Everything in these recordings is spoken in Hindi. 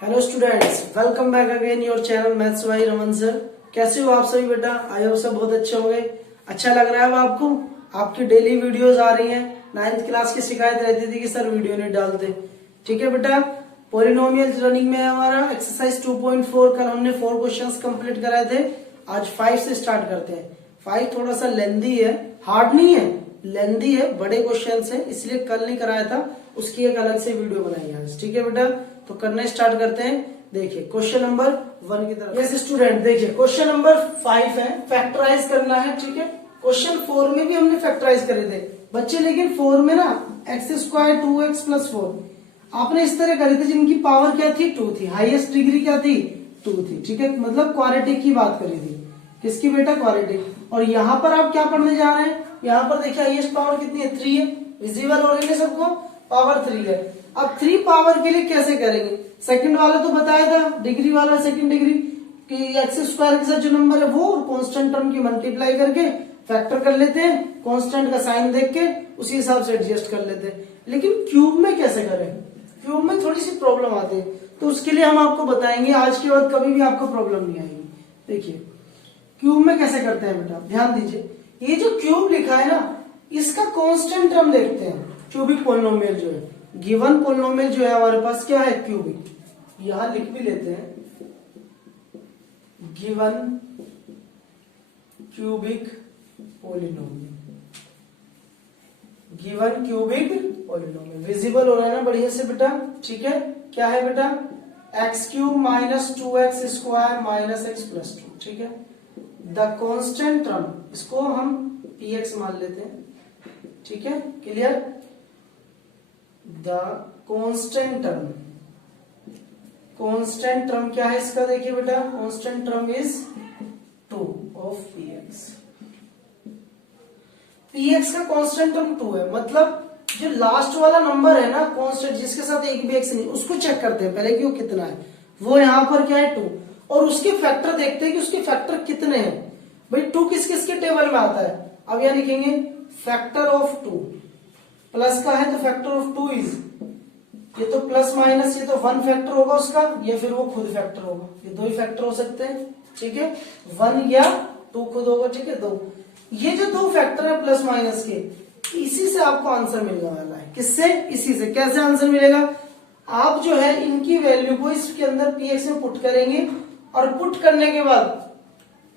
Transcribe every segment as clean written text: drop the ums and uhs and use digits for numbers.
Hello students, welcome back again your channel maths by Raman sir. कैसे हो आप सभी बेटा? आई होप सब बहुत अच्छे होंगे। अच्छा लग रहा है अब आपको? आपकी डेली वीडियोस आ रही हैं। 9th क्लास की शिकायत रहती थी कि सर वीडियो नहीं डालते। ठीक है बेटा, पॉलिनोमियल रनिंग में हमारा एक्सरसाइज 2.4 कल हमने 4 क्वेश्चंस कंप्लीट कराए थे। आज 5 से स्टार्ट करते हैं। 5 थोड़ा सा लेंदी है, हार्ड नहीं है, लेंदी है, बड़े क्वेश्चन है, इसलिए कल नहीं कराया था। उसकी एक अलग से वीडियो बनाई आज। ठीक है बेटा, तो करने स्टार्ट करते हैं। देखिए क्वेश्चन नंबर 1 की तरफ। यस स्टूडेंट, देखिए क्वेश्चन नंबर 5 है, फैक्टराइज करना है। ठीक है, क्वेश्चन 4 में भी हमने फैक्टराइज करे थे बच्चे, लेकिन 4 में ना x² 2x + 4 आपने इस तरह करे थे जिनकी पावर क्या थी? 2 थी। हाईएस्ट डिग्री क्या थी? 2 थी। ठीक है, मतलब क्वाड्रेटिक की बात करी थी। किसकी बेटा? क्वाड्रेटिक। और यहाँ पर आप क्या पढ़ने जा रहे हैं? यहाँ पर देखिए हाईएस्ट पावर कितनी है? 3 है। विजिबल हो रही है सबको? पावर 3 है। अब 3 पावर के लिए कैसे करेंगे? सेकंड वाला तो बताया था, डिग्री वाला, सेकंड डिग्री कि x² के साथ जो नंबर है वो कांस्टेंट टर्म की मल्टीप्लाई करके फैक्टर कर लेते हैं, कांस्टेंट का साइन देख के उसी हिसाब से एडजस्ट कर लेते हैं। लेकिन क्यूब में कैसे करें? क्यूब में थोड़ी सी प्रॉब्लम आती है, तो उसके लिए हम आपको बताएंगे। आज के बाद कभी भी आपको प्रॉब्लम नहीं आएगी। देखिए क्यूब में कैसे करते हैं बेटा, ध्यान दीजिए। ये जो क्यूब लिखा है ना, इसका कांस्टेंट टर्म देखते हैं। क्यूबिक पोलिनोमियल जो है, गिवन पोलिनोमियल जो है हमारे पास क्या है? क्यूबिक। यहां लिख भी लेते हैं, given cubic polynomial. Given cubic polynomial visible हो रहा है ना बढ़िया से बेटा? ठीक है, क्या है बेटा? x³ - 2x² - x + 2। ठीक है, द कांस्टेंट टर्म, इसको हम px मान लेते हैं। ठीक है, क्लियर? द कांस्टेंट टर्म क्या है इसका? देखिए बेटा, constant term is 2 of px। px का कांस्टेंट टर्म 2 है, मतलब जो लास्ट वाला नंबर है ना कांस्टेंट, जिसके साथ एक भी एक्स नहीं, उसको चेक करते हैं पहले कि वो कितना है। वो यहाँ पर क्या है? 2। और उसके फैक्टर देखते हैं कि उसके फैक्टर कितने हैं। भाई 2 किस किस के टेबल में आता है? अब यहां लिखेंगे फैक्टर ऑफ 2। प्लस का है तो फैक्टर ऑफ 2 इज, ये तो प्लस माइनस, ये तो 1 फैक्टर होगा उसका, या फिर वो खुद फैक्टर होगा। ये 2 ही फैक्टर हो सकते हैं। ठीक है, 1 या 2 खुद होगा। ठीक है, 2। ये जो 2 फैक्टर है प्लस माइनस के, इसी से आपको आंसर मिलने वाला है। किससे? इसी से। कैसे आंसर मिलेगा? आप जो है इनकी वैल्यू को इसके अंदर px में पुट करेंगे, और पुट करने के बाद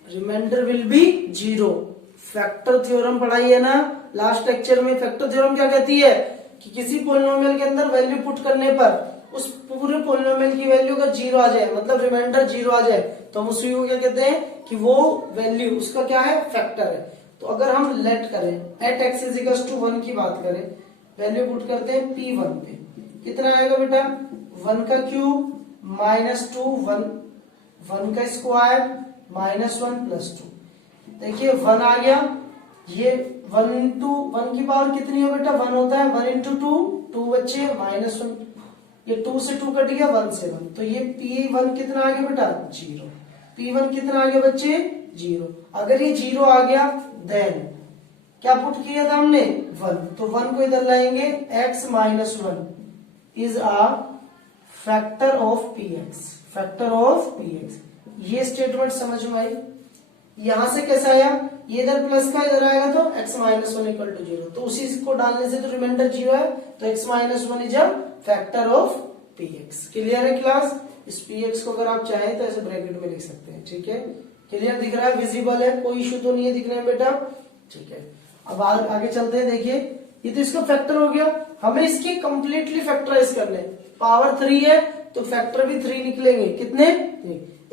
remainder will be 0। Factor theorem पढ़ाई है ना लास्ट लेक्चर में? फैक्टर थ्योरम क्या कहती है कि किसी पोलिनोमियल के अंदर वैल्यू पुट करने पर उस पूरे पोलिनोमियल की वैल्यू अगर 0 आ जाए, मतलब रिमाइंडर 0 आ जाए, तो हम उसी को क्या कहते हैं कि वो वैल्यू उसका क्या है? फैक्टर है। तो अगर हम लेट करें एट x = 1 की बात करें, वैल्यू पुट करते हैं p1 पे, कितना आएगा बेटा? 1 का क्यूब -2, 1 का स्क्वायर -1 + 2। देखिए 1 आ गया। ये 1 into 1 की पावर कितनी है बेटा? 1 होता है। 1 into 2, 2 बच्चे -1, ये 2 से 2 कट गया, 1 से 1, तो ये p1 कितना आ गया बेटा? 0। p1 कितना आ गया बच्चे? 0। अगर ये 0 आ गया देन क्या पुट किया था हमने? 1, तो 1 को इधर लाएंगे, x - 1 is a factor of px। Factor of px, ये स्टेटमेंट समझ में आई? यहां से कैसा आया? ये इधर प्लस का इधर आएगा तो x - 1 = 0, तो उसी को डालने से तो रिमाइंडर 0 है, तो x - 1 is a factor of px। Clear है क्लास? इस px को अगर आप चाहें तो ऐसे ब्रैकेट में लिख सकते हैं। ठीक है, क्लियर दिख रहा है? विजिबल है? कोई इश्यू तो नहीं है दिखने में बेटा? ठीक है, अब आगे चलते हैं। देखिए ये तो इसका फैक्टर हो गया, हमें इसकी कंप्लीटली फैक्टराइज करने। पावर 3 है तो फैक्टर भी 3 निकलेंगे। कितने?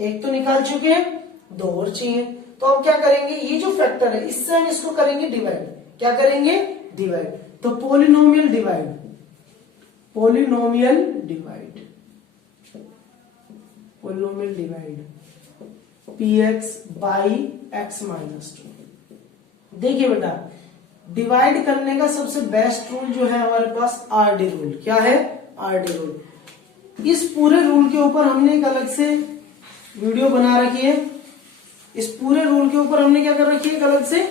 1 तो निकाल चुके हैं, 2 और चाहिए। तो अब क्या करेंगे? ये जो फैक्टर है इससे हम इसको करेंगे डिवाइड। क्या करेंगे? डिवाइड। तो polynomial divide, polynomial divide, polynomial divide px by x - 2। देखिए बेटा, डिवाइड करने का सबसे बेस्ट रूल जो है हमारे पास आरडी रूल। क्या है? RD rule. इस पूरे रूल के ऊपर हमने एक अलग से वीडियो बना रखी है। इस पूरे रूल के ऊपर हमने क्या कर रखी है? एक अलग से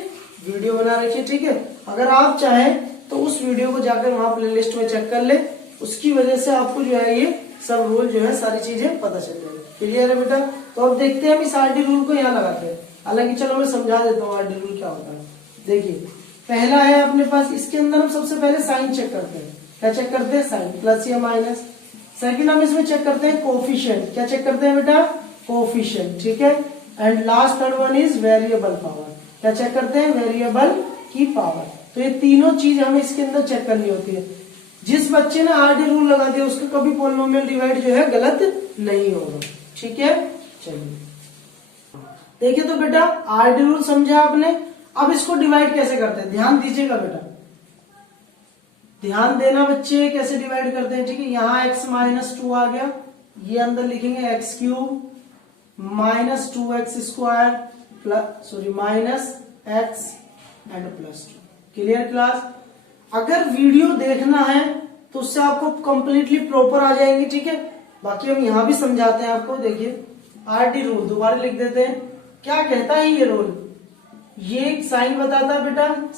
वीडियो बना रखी है। ठीक है, अगर आप चाहें तो उस वीडियो को जाकर वहां प्लेलिस्ट में चेक कर ले, उसकी वजह से आपको जो है ये सब रूल जो है सारी चीजें पता चल जाएगी। क्लियर है बेटा? तो अब देखते हैं हम इस आरडी रूल को यहाँ लगाते हैं। हालांकि चलो मैं समझा देता हूँ आरडी रूल क्या होता है। देखिए पहला है अपने पास, इसके अंदर हम सबसे पहले साइन चेक करते हैं। क्या चेक करते हैं? साइन, प्लस या माइनस। सेकंड हम इसमें चेक करते हैं कोफिशिएंट। क्या चेक करते हैं बेटा? कोफिशिएंट, ठीक है। And last third one is variable power. क्या चेक करते हैं? वेरिएबल की पावर। तो ये तीनों चीज हमें इसके अंदर चेक करनी होती है। जिस बच्चे ने आरडी रूल लगा दिया उसका कभी पॉलिनोमियल डिवाइड जो है गलत नहीं होगा। ठीक है, चलिए देखिए। तो बेटा आरडी रूल समझा आपने। अब इसको डिवाइड कैसे करते हैं ध्यान दीजिएगा बेटा, ध्यान देना बच्चे। कैसे डिवाइड करते हैं? ठीक है, यहाँ x माइनस 2 आ गया, ये अंदर लिखेंगे x cube minus 2x square plus minus x and plus 2। Clear class? अगर वीडियो देखना है तो उससे आपको कंप्लीटली प्रॉपर आ जाएंगे। ठीक है, बाकी हम यहां भी समझाते हैं आपको। देखिए आरडी रूल दोबारा लिख देते हैं। क्या कहता है ये रूल? ये साइन बताता है बेटा,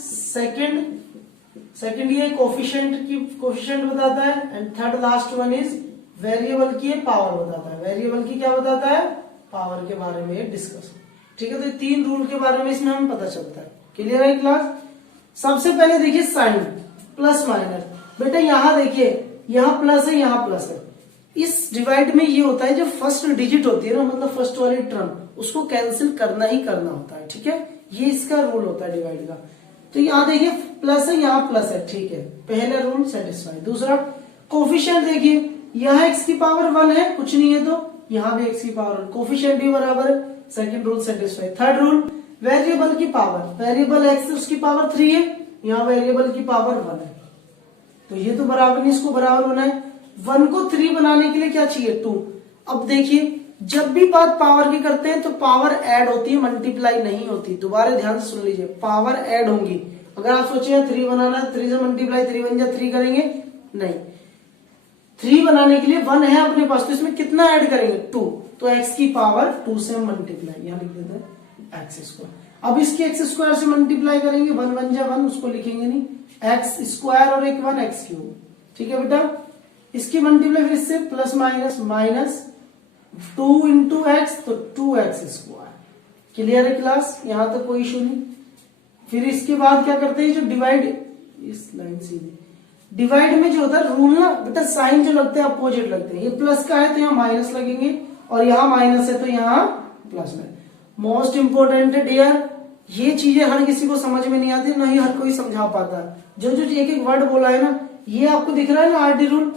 सेकंड ये कोफिशिएंट बताता है, and third last one is variable की पावर बताता है। वेरिएबल की क्या बताता है? पावर के बारे में डिस्कस। ठीक है, तो ये तीन रूल के बारे में इसमें हमें पता चलता है। क्लियर है क्लास? सबसे पहले देखिए साइन, प्लस माइनस। बेटा यहां देखिए, यहां प्लस है, यहां प्लस है। इस डिवाइड में ये होता है जो फर्स्ट डिजिट होती है ना, मतलब फर्स्ट वाली टर्म, उसको कैंसिल करना ही करना होता है। ठीक है, ये इसका रूल होता है डिवाइड का। तो यहां देखिए प्लस है, यहां प्लस है। ठीक है, पहला रूल सेटिस्फाई। दूसरा कोफिशिएंट देखिए, यहां एक्स की पावर 1 है, कुछ नहीं है, तो यहां भी एक्स की पावर 1, कोफिशिएंट भी बराबर है। Second rule satisfy. Third rule variable की पावर, वेरिएबल एक्स उसकी पावर 3 है, यहाँ वेरिएबल की पावर 1 है, तो ये तो बराबर नहीं, इसको बराबर होना है। 1 को 3 बनाने के लिए क्या चाहिए? 2। अब देखिए जब भी बात पावर की करते हैं तो पावर ऐड होती है, मल्टीप्लाई नहीं होती। दोबारा ध्यान से सुन लीजिए, पावर ऐड होंगी। अगर आप सोचे 3 बनाना है, 3 से मल्टीप्लाई 3 बन जाए 3 करेंगे, नहीं। 3 बनाने के लिए 1 है अपने पास, तो इसमें कितना ऐड करेंगे? 2। तो x की पावर 2 से मल्टीप्लाई, यहां लिख देते हैं एक्स स्क्वायर। अब इसके एक्स स्क्वायर से मल्टीप्लाई करेंगे, 1 बन जाए 1, उसको लिखेंगे नहीं, एक्स स्क्वायर और एक 1 एक्स क्यूब। ठीक है बेटा, इसकी मल्टीप्लाई फिर से plus minus minus 2 into x, तो 2x स्क्वायर। क्लियर है क्लास? यहां तक कोई इशू नहीं। फिर इसके बाद क्या करते हैं, जो डिवाइड, इस लाइन सीधी डिवाइड में जो होता है रूल ना बेटा, साइन जो लगते हैं अपोजिट लगते हैं। ये प्लस का है तो यहाँ माइनस लगेंगे, और यहाँ माइनस है तो यहाँ प्लस में। मोस्ट इंपोर्टेंट है डियर, ये चीजें हर किसी को समझ में नहीं आती, नहीं हर कोई समझा पाता है। जो जो एक एक वर्ड बोला है ना, ये आपको दिख रहा है ना आरडी रूल,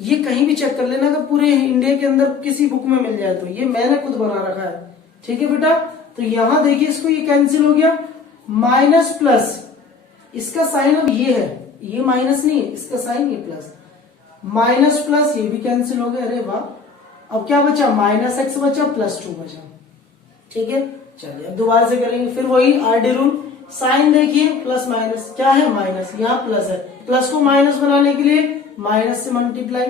ये कहीं भी चेक कर लेना, अगर पूरे इंडिया के अंदर किसी बुक में मिल जाए तो, ये मैंने खुद बना रखा है। ठीक है बेटा, तो यहां देखिए इसको ये कैंसिल हो गया, माइनस प्लस, इसका साइन अब ये है, ये माइनस नहीं है, इसका साइन ये प्लस, माइनस प्लस ये भी कैंसिल हो गया। अरे वाह, अब क्या बचा? माइनस एक्स बचा, प्लस 2 बचा। ठीक है, चलिए अब दोबारा से करेंगे, फिर वही आरडी रूल। साइन देखिए प्लस माइनस, क्या है? माइनस, यहाँ प्लस है, प्लस को माइनस बनाने के लिए माइनस से मल्टीप्लाई।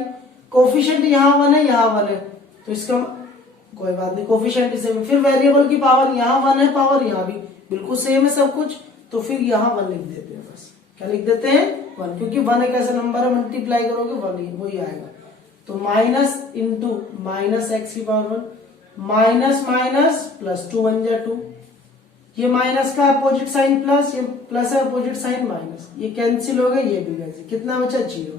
कोफिशिएंट यहाँ 1 है, यहाँ 1 है, तो इसका कोई बात नहीं, कोफिशिएंट सेम। फिर वेरिएबल की पावर, यहाँ 1 है पावर, यहाँ भी बिल्कुल सेम है सब कुछ, तो फिर यहाँ 1 लिख देते हैं बस। क्या लिख देते हैं? 1, क्योंकि 1 एक ऐसा नंबर है, मल्टीप्लाई करोगे 1 वही आएगा। तो माइनस इंटू माइनस एक्स की पावर 1, माइनस माइनस प्लस 2 बन जाए 2। ये माइनस का अपोजिट साइन प्लस, ये प्लस है अपोजिट साइन माइनस, ये कैंसिल हो गया, ये भी कैंसिल। कितना बचा? 0।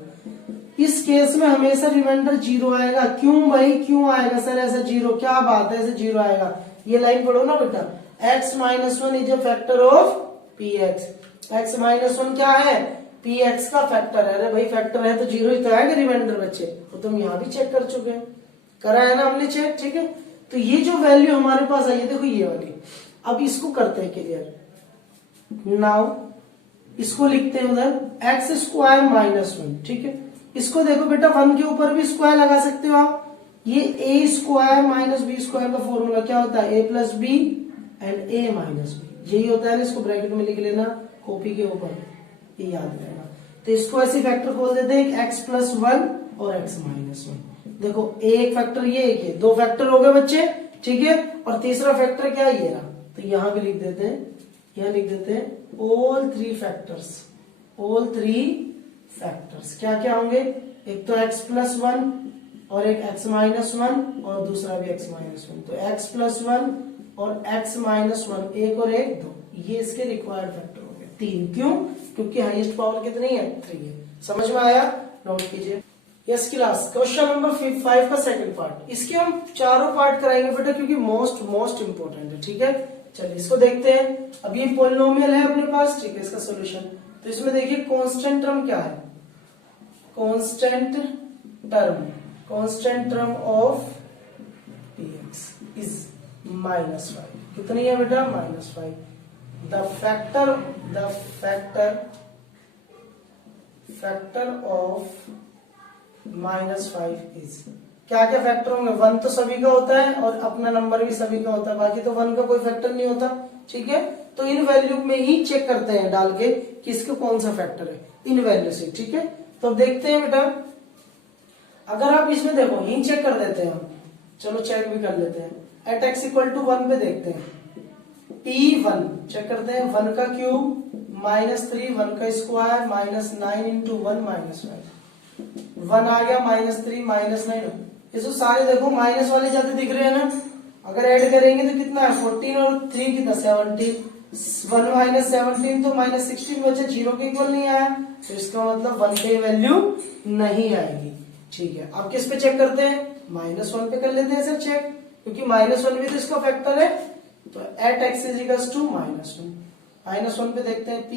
इस केस में हमेशा रिमाइंडर 0 आएगा। क्यों भाई, क्यों आएगा सर ऐसा 0? क्या बात है ऐसे 0 आएगा? ये लाइन पढ़ो ना बेटा, x minus 1 is a factor of px। x minus 1 क्या है? px का फैक्टर है। अरे भाई फैक्टर है तो 0 ही तो आएगा रिमाइंडर बच्चे, तो तुम यहाँ भी चेक कर चुके हैं, करा है ना हमने चेक। ठीक है, तो ये जो वैल्यू हमारे पास आई है, देखो ये वाली। अब इसको करते हैं क्लियर। नाउ इसको लिखते हैं उधर एक्स स्क्वायर माइनस 1। ठीक है, इसको देखो बेटा 1 के ऊपर भी स्क्वायर लगा सकते हो आप। ये a square minus b square का फॉर्मूला क्या होता है? A plus b and a minus b, यही होता है ना। इसको ब्रैकेट में लिख लेना कॉपी के ऊपर, ये याद रहेगा। तो इसको ऐसे फैक्टर खोल देते हैं, एक्स प्लस 1 और एक्स माइनस 1। देखो एक फैक्टर ये, एक ये, 2 फैक्टर हो गए बच्चे। ठीक है, और तीसरा फैक्टर क्या है? ये रहा, तो यहां भी लिख देते हैं, यहां लिख देते हैं ऑल 3 फैक्टर्स। ऑल 3 फैक्टर्स क्या क्या होंगे? एक तो x प्लस 1 और एक x माइनस वन और दूसरा भी x माइनस वन, तो x प्लस वन और x माइनस वन, एक और एक दो, ये इसके रिक्वायर्ड फैक्टर हो गए 3। क्यों? क्योंकि हाईएस्ट पावर कितनी है? 3 है। समझ में आया? नोट कीजिए। यस क्लास, क्वेश्चन नंबर 5 का सेकंड पार्ट, इसके हम चारों पार्ट कराएंगे बेटा क्योंकि मोस्ट इंपोर्टेंट है। ठीक है, चलिए इसको देखते हैं। अब ये पॉलिनोमियल है अपने पास, ठीक है, इसका सोल्यूशन। तो इसमें देखिए कांस्टेंट टर्म क्या है? Constant term of px is -5। कितनी है बेटा? -5। द फैक्टर ऑफ -5 इज, क्या क्या फैक्टर होंगे? 1 तो सभी का होता है और अपना नंबर भी सभी का होता है, बाकी तो 1 का कोई फैक्टर नहीं होता। ठीक है, तो इन वैल्यू में ही चेक करते हैं डाल के कि इसका कौन सा फैक्टर है, इन वैल्यू से। ठीक है, तो अब देखते हैं बेटा, अगर आप इसमें देखो ही चेक कर देते हैं हम, चलो चेक भी कर लेते हैं। एट x इक्वल टू 1 पे देखते हैं, P1 चेक करते हैं, 1 का क्यूब -3, 1 का स्क्वायर -9 इंटू 1 -5, 1 आ गया -3 -9। ये तो सारे देखो माइनस वाले ज्यादा दिख रहे हैं ना, अगर ऐड करेंगे तो कितना है? 14 और 3 कितना? 17। 1 माइनस 17 तो -16 बचे, 0 के इक्वल नहीं आया, तो इसका मतलब 1 की वैल्यू नहीं आएगी। ठीक है, अब किस पे चेक करते हैं? -1 पे कर लेते हैं सर चेक, क्योंकि -1 भी तो इसका फैक्टर है। तो at x is equal to -1 पे देखते हैं, p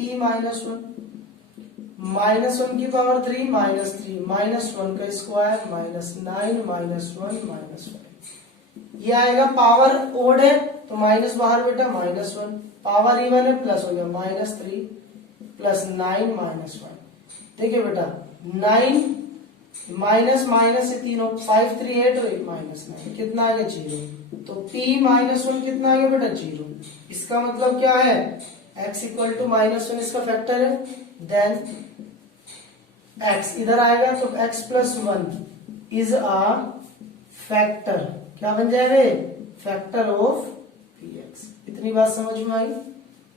-1 की पावर 3 -3 -1 का स्क्वायर -9 -1 -5, ये आएगा। पावर ओड है तो माइनस बाहर बेटा -1, पावर इवन है प्लस हो गया -3 प्लस 9 -1। देखिए बेटा 9 माइनस से 3 5 3 8 और -9 कितना आ गया? 0। तो p -1 कितना आ गया बेटा? 0। इसका मतलब क्या है? x इक्वल टू -1 इसका फैक्टर है, देन x इधर आएगा तो x plus 1 is a factor, क्या बन जाएगा? Factor of px। इतनी बात समझ में आई?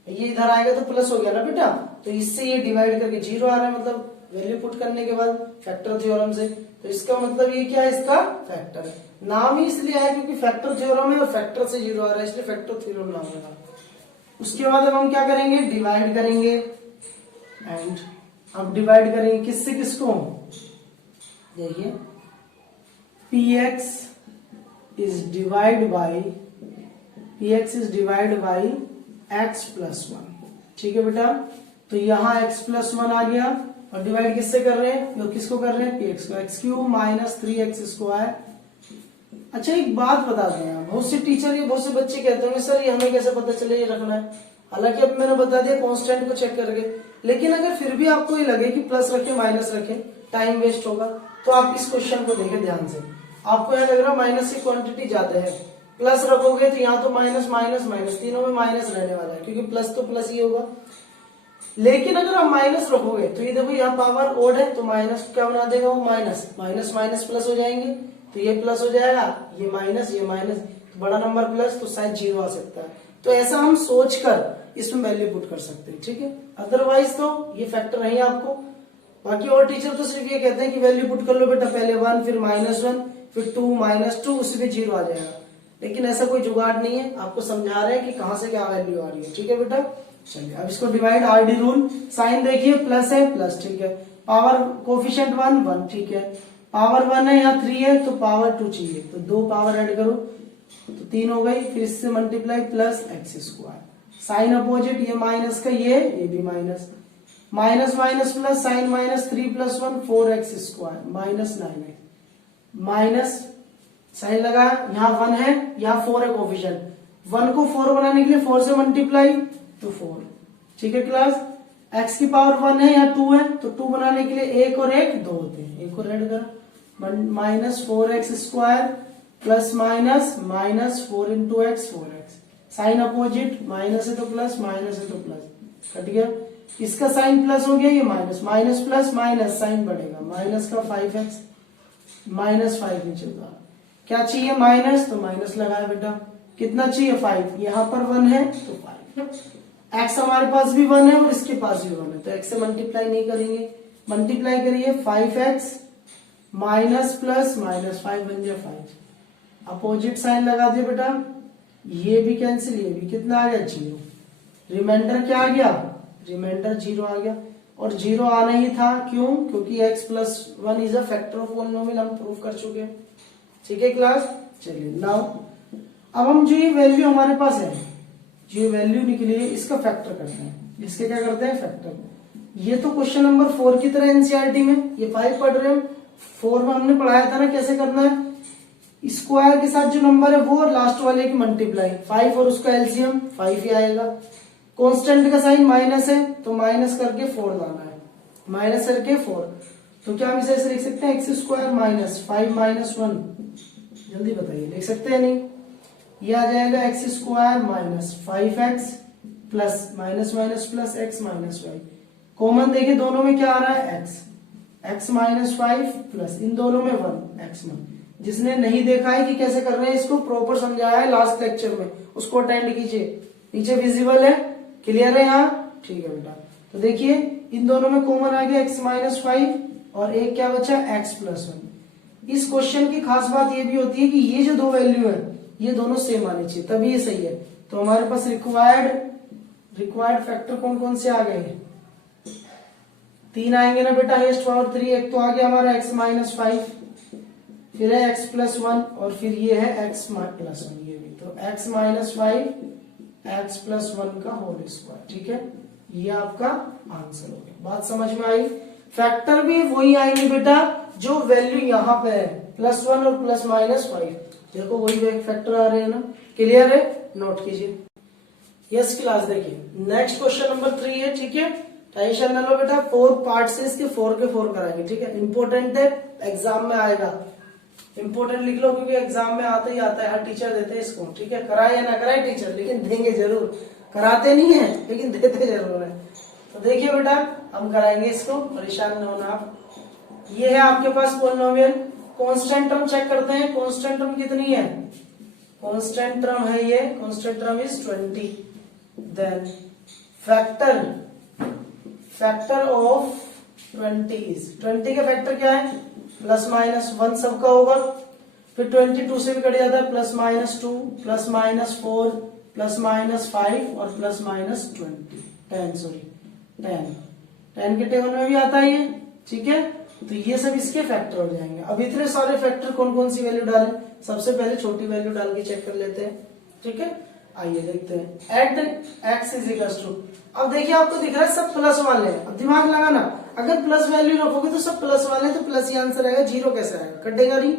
ये इधर आएगा तो प्लस हो गया ना बेटा, तो इससे ये डिवाइड करके 0 आ रहा है, मतलब वैल्यू पुट करने के बाद फैक्टर थ्योरम से, तो इसका मतलब ये क्या है? इसका फैक्टर है। नाम ही इसलिए है क्योंकि फैक्टर थ्योरम है और फैक्टर से 0 आ रहा है, इसलिए फैक्टर थ्योरम नाम है। उसके बाद अब हम क्या करेंगे? डिवाइड करेंगे। एंड अब डिवाइड करेंगे किससे किसको? देखिए px is divide by x plus 1। ठीक है बेटा, तो यहां x प्लस 1 आ गया और डिवाइड किससे कर रहे हैं? तो किसको कर रहे हैं? px को। x cube -3x square. अच्छा एक बात बता दें, आप बहुत से टीचर ये बहुत से बच्चे कहते होंगे सर ये हमें कैसे पता चले ये रखना है, हालांकि अब मैंने बता दिया कांस्टेंट को चेक करके, लेकिन अगर फिर भी आपको ये लगे कि प्लस रखे माइनस रखे टाइम वेस्ट होगा, तो आप इस क्वेश्चन को देखें ध्यान से। आपको यह लग रहा है माइनस की क्वांटिटी ज्यादा है, प्लस रखोगे तो यहाँ तो माइनस माइनस माइनस, तीनों में माइनस रहने वाला है क्योंकि प्लस तो प्लस ही होगा। लेकिन अगर आप माइनस रखोगे तो ये देखो यहाँ पावर ओड है तो माइनस क्या बना देगा? वो माइनस माइनस माइनस प्लस हो जाएंगे, तो ये प्लस हो जाएगा, ये माइनस तो बड़ा नंबर प्लस, तो शायद 0 आ सकता है। तो ऐसा हम सोचकर इसमें वैल्यू पुट कर सकते हैं। ठीक है, अदरवाइज तो ये फैक्टर नहीं आपको। बाकी और टीचर तो सिर्फ ये कहते हैं कि वैल्यू पुट कर लो बेटा, पहले 1 फिर -1 फिर 2 -2 उसमें 0 आ जाएगा, लेकिन ऐसा कोई जुगाड़ नहीं है, आपको समझा रहे हैं कि कहां से क्या वैल्यू आ रही है। ठीक है बेटा, चलिए अब इसको डिवाइड आरडी रूल। साइन देखिए प्लस है प्लस, ठीक है, पावर कोफिशिएंट 1 ठीक है, पावर 1 है यहाँ 3 है तो पावर 2 चाहिए, तो 2 पावर ऐड करो तो 3 हो गई, फिर इससे multiply plus x square. Sign opposite, ये माइनस का ये भी minus, minus minus plus, sign -3 + 1 4x square -9x minus sign लगा, यहाँ 1 है यहाँ 4 है कोफिशिएंट, 1 को 4 बनाने के लिए 4 से मल्टीप्लाई तो 4। ठीक है क्लास, x की पावर 1 है यहाँ 2 है तो 2 बनाने के लिए 1 और 1 2 होते हैं, एक और ऐड करा -4x square plus minus 4 × x 4x। Sign opposite, minus है तो प्लस माइनस है तो प्लस, कट गया, इसका साइन प्लस हो गया, ये minus, minus plus minus sign बढ़ेगा, माइनस का 5x -5 नीचे उतारा, क्या चाहिए माइनस, तो माइनस लगाया बेटा, कितना चाहिए 5, यहाँ पर 1 है तो 5, x हमारे पास भी 1 है और इसके पास भी 1 है तो x से मल्टीप्लाई नहीं करेंगे, मल्टीप्लाई करिए 5x माइनस प्लस माइनस 5 बन गया 5। अपोजिट साइन लगा दिया बेटा, ये भी कैंसिल, ये भी, कितना आ गया 0। रिमाइंडर क्या आ गया, रिमाइंडर 0 आ गया। और 0 आना ही था, क्यों, क्योंकि x plus 1 is a factor of polynomial, हम प्रूव कर चुके हैं। ठीक है क्लास, चलिए नाउ अब हम जो ये वैल्यू हमारे पास है, जो ये वैल्यू निकली है, इसका फैक्टर करते हैं। इसके क्या करते हैं, फैक्टर। ये तो क्वेश्चन नंबर 4 की तरह एनसीईआरटी में, ये 5 पढ़ रहे हैं, 4 में हमने पढ़ाया था ना कैसे करना है। स्क्वायर के साथ जो नंबर है वो लास्ट वाले की मल्टीप्लाई, 5 और उसका एलसीएम 5 ही आएगा। कांस्टेंट का साइन माइनस है तो माइनस करके 4 लाना है, माइनस करके 4। तो क्या हम इसे ऐसे लिख सकते हैं, एक्स स्क्वायर माइनस 5 माइनस 1, जल्दी बताइए, लिख सकते हैं नहीं। ये आ जाएगा x square minus 5x plus minus minus plus x minus y. Common देखिए दोनों में क्या आ रहा है, x माइनस 5 प्लस इन दोनों में 1 x मान। जिसने नहीं देखा है कि कैसे कर रहे हैं इसको, प्रॉपर समझाया है लास्ट लेक्चर में, उसको अटेंड कीजिए, नीचे विजिबल है, क्लियर है यहाँ, ठीक है बेटा। तो देखिए इन दोनों में कॉमन आ गया x माइनस 5 और एक क्या बचा x प्लस 1। इस क्वेश्चन की खास बात ये भी होती है कि ये जो दो वैल्यू है ये दोनों सेम आनी चाहिए तभी ये सही है। तो हमारे पास रिक्वायर्ड फैक्टर कौन कौन से आ गए, 3 आएंगे ना बेटा, हाईएस्ट पावर 3। एक तो आ गया हमारा x माइनस 5, फिर है x प्लस 1 और फिर ये है x प्लस 1, ये भी। तो x माइनस 5 x प्लस 1 का होल स्क्वायर, ठीक है, ये आपका आंसर हो गया। बात समझ में आई। फैक्टर भी वही आएंगे बेटा जो वैल्यू यहाँ पे है, प्लस 1 और प्लस माइनस 5, देखो वही फैक्टर आ रहे हैं ना, क्लियर है, नोट कीजिए। यस क्लास, देखिए नेक्स्ट क्वेश्चन नंबर 3 है, ठीक है, टेंशन न लो बेटा, 4 पार्ट से इसके 4 के 4 कराएंगे, ठीक है। इंपॉर्टेंट है, एग्जाम में आएगा, इंपॉर्टेंट लिख लो क्योंकि एग्जाम में आता ही आता है, हर टीचर देते हैं इसको, ठीक है। कराए या ना कराए टीचर, लेकिन देंगे जरूर, कराते नहीं है लेकिन देते जरूर है। तो देखिए बेटा हम कराएंगे इसको, परेशान न होना आप। ये है आपके पास पॉलिनोमियल, कांस्टेंट टर्म चेक करते हैं, कांस्टेंट टर्म कितनी है, कांस्टेंट टर्म है ये, constant term is 20। Then factor of 20 is, 20 का फैक्टर क्या है, प्लस माइनस 1 सबका होगा, फिर 22 से भी कट जाता है, plus minus 2 plus minus 4 plus minus 5 और प्लस माइनस 10 के टेबल में भी आता है ये, ठीक है। तो ये सब इसके फैक्टर हो जाएंगे। अब इतने सारे फैक्टर कौन कौन सी वैल्यू डालें, सबसे पहले छोटी वैल्यू डाल के चेक कर लेते हैं, ठीक है। आइए देखते हैं, at x is equals to, अब देखिए आपको दिख रहा है सब प्लस वाले हैं, अब दिमाग लगाना, अगर प्लस वैल्यू रखोगे तो सब प्लस वाले हैं तो प्लस ही आंसर आएगा, जीरो कैसे आएगा, कटेगा नहीं।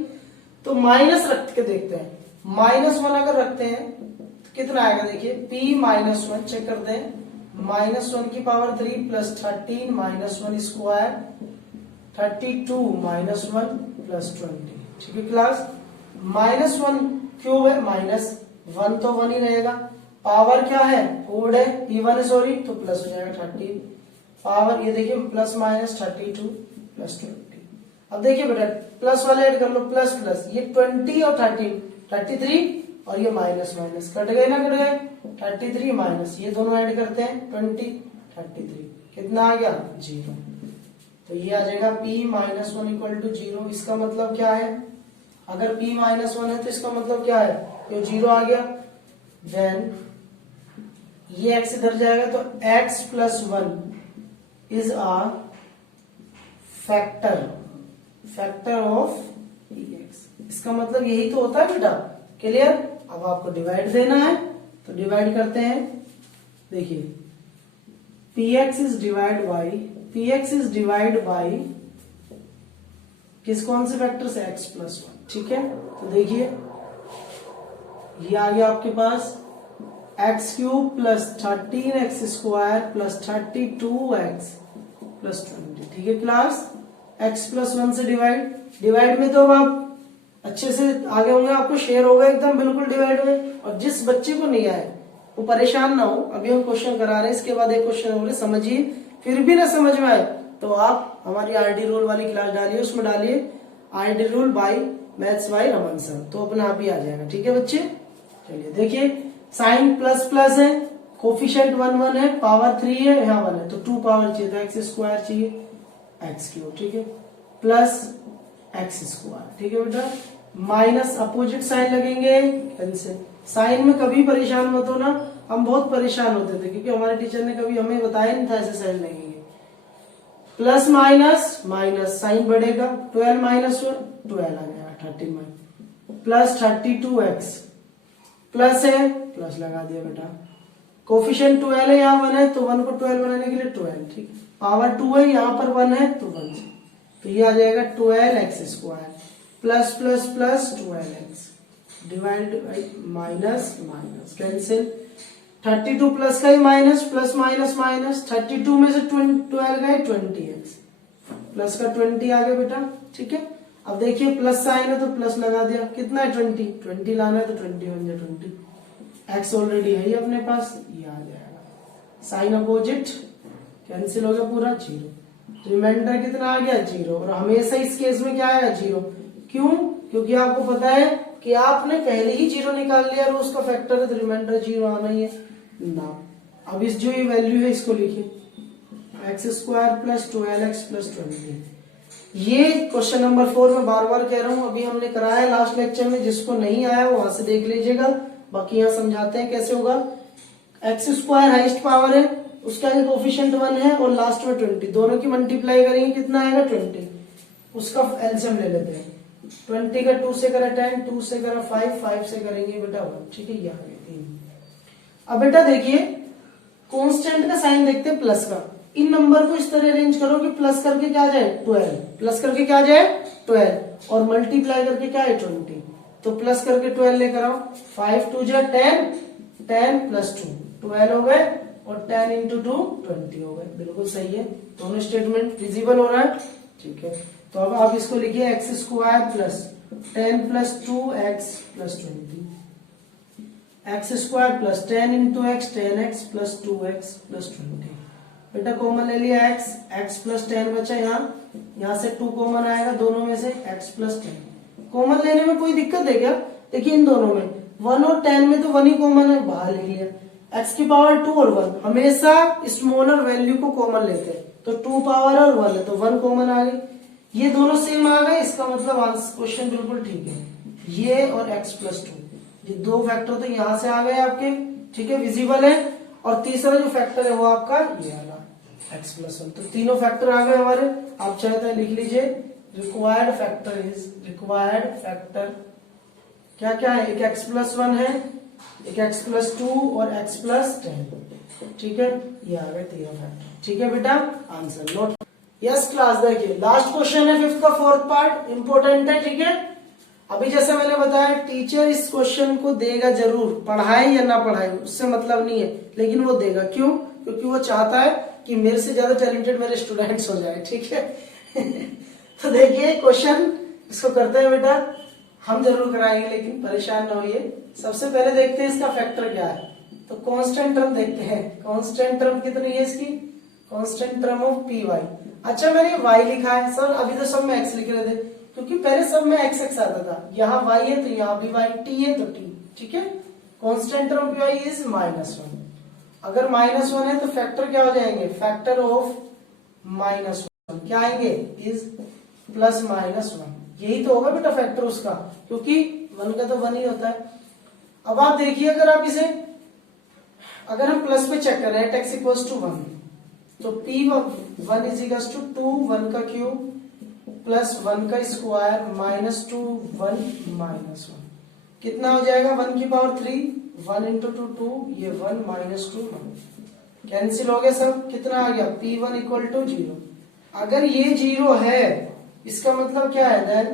तो माइनस रख के देखते हैं, -1 अगर रखते हैं तो कितना आएगा, देखिए p -1 चेक करते हैं, -1 की पावर 3 प्लस 13 -1 स्क्वायर 32 -1 प्लस 20, ठीक है क्लास। -1 क्यूब है, -1 तो 1 ही रहेगा, पावर क्या है, ओड है, इवन है सॉरी, तो प्लस हो जाएगा 13, पावर ये देखिए प्लस माइनस 32 प्लस 20। अब देखिए बेटा प्लस वाले ऐड कर लो, प्लस प्लस, ये 20 और 13 33 और ये माइनस माइनस कट गए ना, कट गए, 33 माइनस ये दोनों ऐड करते हैं 20 33, कितना आ गया 0। तो ये आ जाएगा p -1 इक्वल टू 0। इसका मतलब क्या है, अगर p -1 है तो इसका मतलब क्या है, ये 0 आ गया। देन ये x इधर जाएगा तो x plus 1 is a factor of px। इसका मतलब यही तो होता है बेटा, क्लियर। अब आपको डिवाइड देना है तो डिवाइड करते हैं, देखिए px इज डिवाइड बाई किस कौन से फैक्टर से, x प्लस 1, ठीक है। तो देखिए ये आ गया आपके पास x cube plus 13x square plus 32x plus 20, ठीक है क्लास। x प्लस 1 से डिवाइड में तो अब आप अच्छे से आगे होंगे, आपको शेयर होगा एकदम बिल्कुल डिवाइड में। और जिस बच्चे को नहीं आए वो परेशान ना हो, अभी हम क्वेश्चन करा रहे हैं, इसके बाद एक क्वेश्चन हो रहे समझिए, फिर भी ना समझ में आए तो आप हमारी आरडी रूल वाली क्लास डालिए, उसमें डालिए RD rule by maths by Raman sir, तो अपने आप ही आ जाएगा, ठीक है बच्चे। चलिए देखिए साइन प्लस प्लस है, कोफिशिएंट 1 1 है, पावर 3 है, यहाँ 1 है, तो 2 पावर चाहिए तो एक्स स्क्वायर चाहिए, एक्स क्यूब, ठीक है, प्लस एक्स स्क्वायर। ठीक है बेटा, माइनस अपोजिट साइन लगेंगे, कैंसिल। साइन में कभी परेशान मत हो ना, हम बहुत परेशान होते थे क्योंकि हमारे टीचर ने कभी हमें बताया नहीं था ऐसे साइन लगेंगे। प्लस माइनस माइनस, साइन बढ़ेगा, 12 माइनस 12 आ गया 39, प्लस 32x, प्लस है प्लस लगा दिया बेटा, कोफिशिएंट 12 है, यहाँ 1 है तो 1 को 12 बनाने के लिए 12, ठीक, पावर 2 है, यहाँ पर 1 है तो 1 से, तो ये आ जाएगा 12x square plus plus plus 12x divide by minus minus, cancel. 32 plus का ही माइनस, प्लस माइनस माइनस, 32 में से 12 गए 20x, प्लस का 20 आ गया बेटा। ठीक है, अब देखिए प्लस साइन है तो प्लस लगा दिया, कितना है 20 लाना है तो 20 बन जाए 20, एक्स ऑलरेडी है ही अपने पास, ये आ जाएगा, साइन अपोजिट कैंसिल हो गया पूरा, जीरो, रिमाइंडर कितना आ गया 0, और हमेशा इस केस में क्या आएगा 0, क्यों, क्योंकि आपको पता है कि आपने पहले ही 0 निकाल लिया और उसका फैक्टर है तो रिमाइंडर 0 आना ही है ना। अब इस जो ये वैल्यू है इसको लिखिए, x square plus 12x plus 20, ये क्वेश्चन नंबर 4 में बार बार कह रहा हूं, अभी हमने कराया लास्ट लेक्चर में, जिसको नहीं आया वो वहां से देख लीजिएगा, बाकी यहाँ समझाते हैं कैसे होगा। एक्स स्क्वायर हाईएस्ट पावर है, उसका कोफिशिएंट 1 है और लास्ट में 20, दोनों की मल्टीप्लाई करेंगे कितना आएगा 20, उसका एलसीएम ले लेते हैं, 20 का 2 से करा 10, 2 से करा 5, 5 से करेंगे बेटा 1, ठीक है, ये आ गया 3। अब बेटा देखिए कांस्टेंट का साइन देखते हैं प्लस का, इन नंबर को इस तरह अरेंज करो कि प्लस करके क्या जाए 12, प्लस करके क्या जाए 12 और मल्टीप्लाई करके क्या है 20, तो प्लस करके 12 लेकर आओ, 5 2 जा 10, 10 प्लस 2 12 हो गए और 10 इंटू 2 20 हो गए, बिल्कुल सही है, दोनों स्टेटमेंट विजिबल हो रहा है। ठीक है, तो अब आप इसको लिखिए x square plus 10 plus 2x plus 20, x square plus 10 into x 10x plus 2x plus 20, बेटा कॉमन ले लिया x प्लस 10 बचा, यहाँ से 2 कॉमन आएगा दोनों में से, x प्लस 10, कॉमन लेने में कोई दिक्कत है क्या, देखिए इन दोनों में 1 और 10 में तो 1 ही कॉमन है, बाहर लिख लिया, x की पावर 2 और 1, हमेशा स्मॉलर वैल्यू को कॉमन लेते हैं, तो 2 पावर और 1 है तो 1 कॉमन आ गई, ये दोनों सेम आ गए, इसका मतलब आंसर क्वेश्चन बिल्कुल ठीक है, ये और x प्लस 2, ये दो फैक्टर तो यहाँ से आ गए आपके, ठीक है, विजिबल है, और तीसरा जो फैक्टर है वो आपका ये आना x प्लस 1, तो तीनों फैक्टर आ गए हमारे। आप चाहे तो लिख लीजिए required factor is, required factor क्या क्या है, एक x प्लस 1 है, एक x प्लस 2 और x प्लस 10, ठीक है, ये आ गए तीनों फैक्टर। ठीक है बेटा, आंसर नोट। यस क्लास, देखिए लास्ट क्वेश्चन है 5th का 4th पार्ट, इंपॉर्टेंट है, ठीक है। अभी जैसे मैंने बताया टीचर इस क्वेश्चन को देगा जरूर, पढ़ाए या ना पढ़ाए उससे मतलब नहीं है, लेकिन वो देगा, क्यों, क्योंकि वो चाहता है कि मेरे से ज्यादा टैलेंटेड मेरे स्टूडेंट्स हो जाए, ठीक है। तो देखिए क्वेश्चन इसको करते हैं बेटा, हम जरूर कराएंगे लेकिन परेशान ना होइए। सबसे पहले देखते हैं इसका फैक्टर क्या है, तो कांस्टेंट टर्म देखते हैं, कांस्टेंट टर्म कितनी है इसकी, constant term of p y. अच्छा मैंने y लिखा है सर, अभी तो सब में x लिख रहे थे, क्योंकि पहले सब में x x आता था, यहाँ y है तो यहाँ भी y, t है तो t, ठीक है। Constant term p y is -1, अगर -1 है तो फैक्टर क्या हो जाएंगे, फैक्टर ऑफ -1 क्या आएंगे, इज +-1, यही तो होगा बेटा फैक्टर उसका, क्योंकि 1 का तो 1 ही होता है। अब आप देखिए अगर आप इसे, अगर हम प्लस पे चेक करें x इक्वल्स टू 1, तो p1 इज इक्वल्स टू 2 1 का क्यूब प्लस 1 का स्क्वायर माइनस 2 1 -1, कितना हो जाएगा 1 की पावर 3, 1 इंटू 2 2, ये 1 माइनस 2 1, कैंसिल हो गया सब, कितना आ गया p1 इक्वल टू 0। अगर ये 0 है इसका मतलब क्या है, देन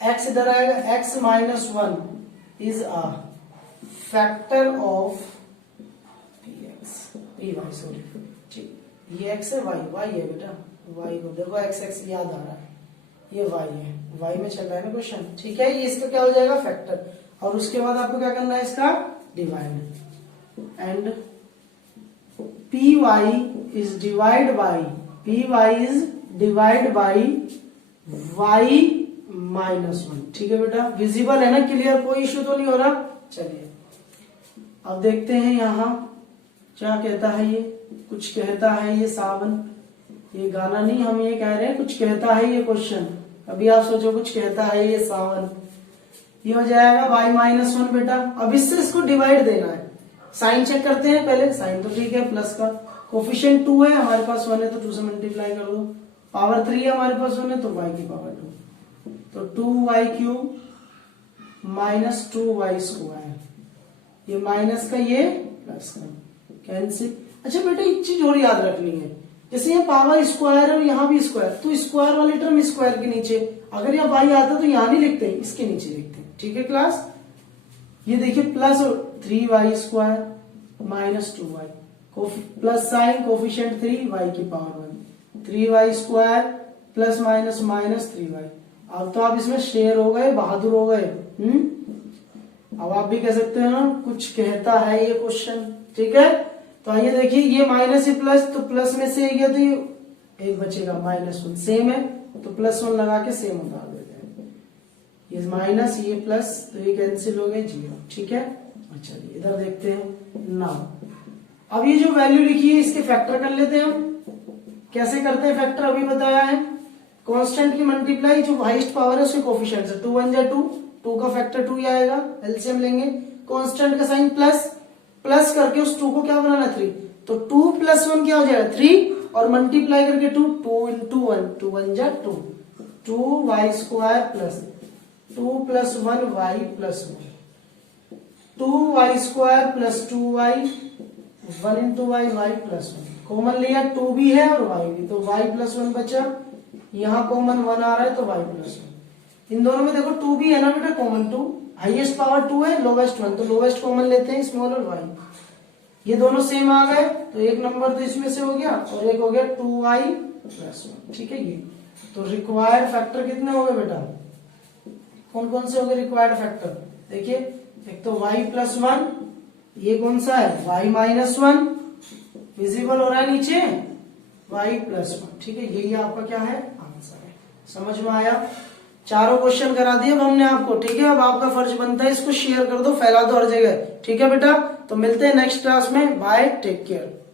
x इधर आएगा, x minus 1 is a factor of p y, sorry ठीक, ये x है y है बेटा, y को देखो x याद आ रहा है, ये y है, y में चल रहा है ना क्वेश्चन, ठीक है, ये इसका क्या हो जाएगा फैक्टर, और उसके बाद आपको क्या करना है इसका divide, and p y is divide by, p y is divide by y -1, ठीक है बेटा, विजिबल है ना, क्लियर, कोई इश्यू तो नहीं हो रहा। चलिए अब देखते हैं यहाँ क्या कहता है, ये कुछ कहता है, ये सावन, ये गाना नहीं, हम ये कह रहे हैं कुछ कहता है ये क्वेश्चन। अभी आप सोचो कुछ कहता है ये सावन। ये हो जाएगा y-1 बेटा। अब इससे इसको डिवाइड देना है। साइन चेक करते हैं पहले, साइन तो ठीक है प्लस का, कोफिशिएंट 2 है हमारे पास 1 है तो 2 से मल्टीप्लाई कर दो, पावर 3 है हमारे पास 1 है तो y की पावर 2, तो 2y³ माइनस 2y², ये माइनस का ये प्लस का कैंसिल। अच्छा बेटा एक चीज और याद रखनी है, जैसे ये पावर स्क्वायर है और यहाँ भी स्क्वायर, तो स्क्वायर वाली टर्म स्क्वायर के नीचे, अगर यहाँ y आता तो यहाँ नहीं लिखते, इसके नीचे लिखते हैं। ठीक है क्लास, ये देखिए plus 3y² minus 2y, plus sign coefficient 3 y की power 1, 3y² plus minus minus 3y। अब तो आप इसमें शेयर हो गए, बहादुर हो गए। अब आप भी कह सकते हो ना कुछ कहता है ये क्वेश्चन। ठीक है, तो आइए देखिए, ये माइनस ही प्लस, तो प्लस में से गया तो ये एक बचेगा -1, सेम है तो +1 लगा के सेम उतार देते हैं। ये माइनस ये प्लस, तो ये कैंसिल हो गए 0। ठीक है, अच्छा इधर देखते हैं ना। अब ये जो वैल्यू लिखी है इसके फैक्टर कर लेते हैं हम। कैसे करते हैं फैक्टर अभी बताया है। कांस्टेंट की मल्टीप्लाई जो हाईएस्ट पावर है उसके कोफिशिएंट से, 2 1 जा 2, 2 का फैक्टर 2 ही आएगा, एलसीएम लेंगे। कांस्टेंट का साइन प्लस, प्लस करके उस 2 को क्या बनाना 3, तो 2 + 1 क्या हो जाएगा 3, और मल्टीप्लाई करके 2 × 1, 2 1 जा 2, 2y² plus 2 + 1y + 1, 2y² plus 2y, 1 × y, y + 1। Common लिया 2 भी है और y भी, तो y + 1 बचा। यहाँ कॉमन 1 आ रहा है तो y + 1। इन दोनों में देखो 2 भी है ना बेटा, कॉमन 2, हाईएस्ट पावर 2 है, लोवेस्ट 1, तो लोवेस्ट कॉमन लेते हैं स्मॉल और y। ये दोनों सेम आ गए तो एक नंबर तो इसमें से हो गया और एक हो गया 2y + 1। ठीक है, ये तो रिक्वायर्ड फैक्टर कितने हो गए बेटा, कौन कौन से हो गए रिक्वायर्ड फैक्टर, देखिए एक तो y + 1, ये कौन सा है y - 1, विजिबल हो रहा है नीचे, y + 1। ठीक है, यही आपका क्या है आंसर है। समझ में आया, चारों क्वेश्चन करा दिए अब हमने आपको। ठीक है, अब आपका फर्ज बनता है इसको शेयर कर दो, फैला दो हर जगह। ठीक है बेटा, तो मिलते हैं नेक्स्ट क्लास में, बाय, टेक केयर।